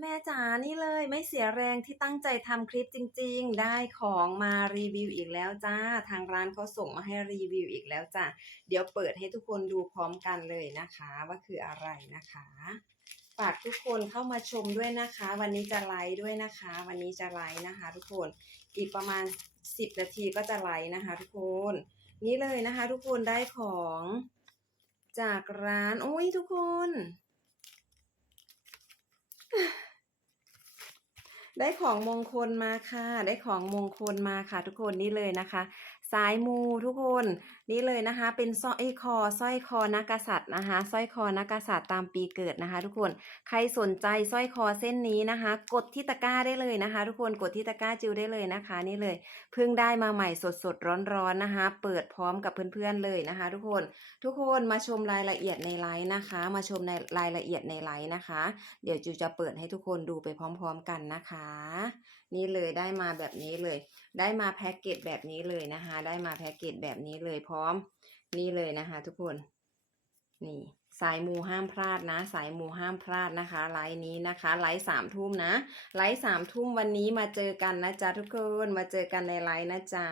แม่จ๋านี่เลยไม่เสียแรงที่ตั้งใจทำคลิปจริง ๆ ได้ของมารีวิวอีกแล้วจ้า ทางร้านเขาส่งมาให้รีวิวอีกแล้วจ้าเดี๋ยวเปิดให้ทุกคนดูพร้อมกันเลยนะคะ ว่าคืออะไรนะคะ ฝากทุกคนเข้ามาชมด้วยนะคะ วันนี้จะไลฟ์ด้วยนะคะ วันนี้จะไลฟ์นะคะ ทุกคนอีกประมาณ 10 นาทีก็จะไลฟ์นะคะ ทุกคน นี่เลยนะคะ ทุกคนได้ของ จากร้านโอ้ยทุกคน ได้ของมงคลมาค่ะ ได้ของมงคลมาค่ะทุกคนนี่เลยนะคะ สายมูทุกคนนี่เลยนะคะ เป็นสร้อยคอสร้อยคอนักกษัตริย์นะคะสร้อยคอนักกษัตริย์ตามปีเกิดนะคะ ทุกคนใครสนใจสร้อยคอเส้นนี้นะคะ กดที่ตะกร้าได้เลยนะคะ ทุกคนกดที่ตะกร้าจิวได้เลยนะคะ นี่เลยเพิ่งได้มาใหม่สดสดร้อนร้อนๆนะคะ เปิดพร้อมกับเพื่อนๆเลยนะคะ ทุกคนทุกคนมาชมรายละเอียดในไลน์นะคะ มาชมในรายละเอียดในไลน์นะคะ เดี๋ยวจิวจะเปิดให้ทุกคนดูไปพร้อม ๆ กันนะคะ นี่เลยได้มาแบบนี้เลย ได้มาแพ็กเกจแบบนี้เลยนะคะได้มาแพ็กเกจแบบนี้เลยพร้อมนี่เลยนะคะ ทุกคน นี่ สายมูห้ามพลาดนะ สายมูห้ามพลาดนะคะ ไลฟ์นี้นะคะ ไลฟ์สามทุ่มนะ ไลฟ์สามทุ่มวันนี้มาเจอกันนะจ๊ะทุกคน มาเจอกันในไลฟ์นะจ๊ะ